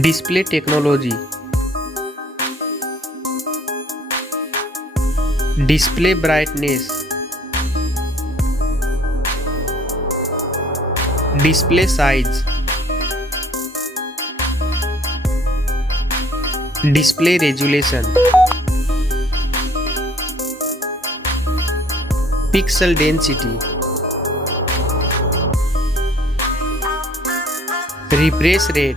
Display technology. Display brightness. Display size. Display resolution. Pixel density. Refresh rate.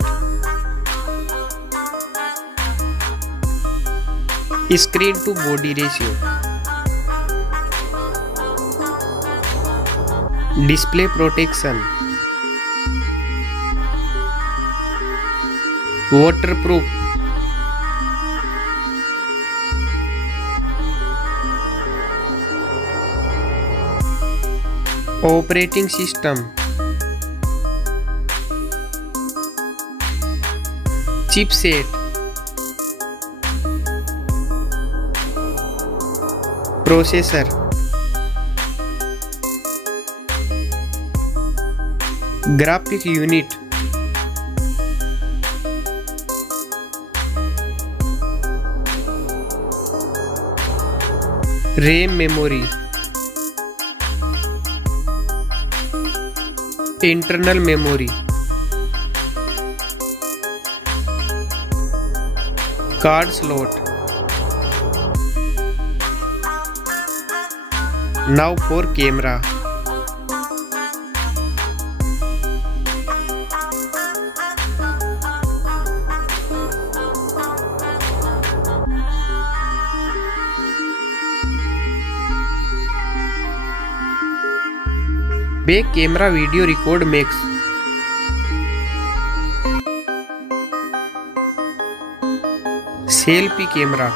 Screen to body ratio. Display protection. Waterproof. Operating system. Chipset. Processor. Graphic unit. RAM memory. Internal memory. Card slot. Now for camera. Back camera video record makes. Selfie camera.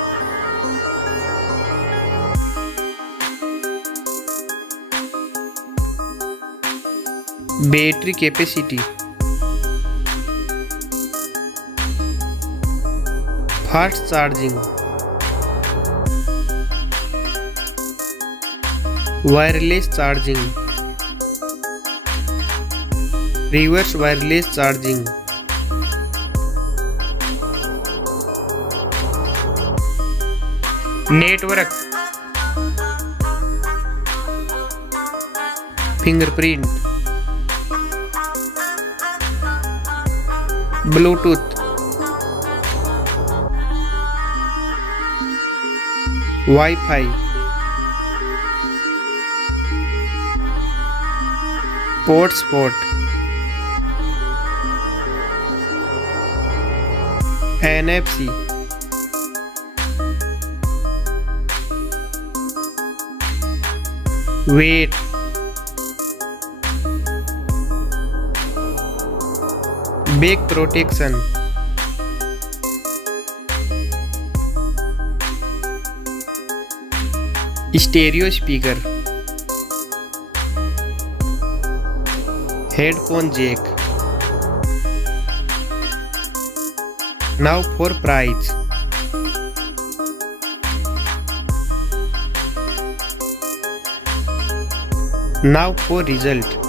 Battery capacity. Fast charging. Wireless charging. Reverse wireless charging. Network. Fingerprint. Bluetooth. Wi-Fi. Hotspot. NFC. Weight. Back protection. Stereo speaker. Headphone jack. Now for price. Now for result.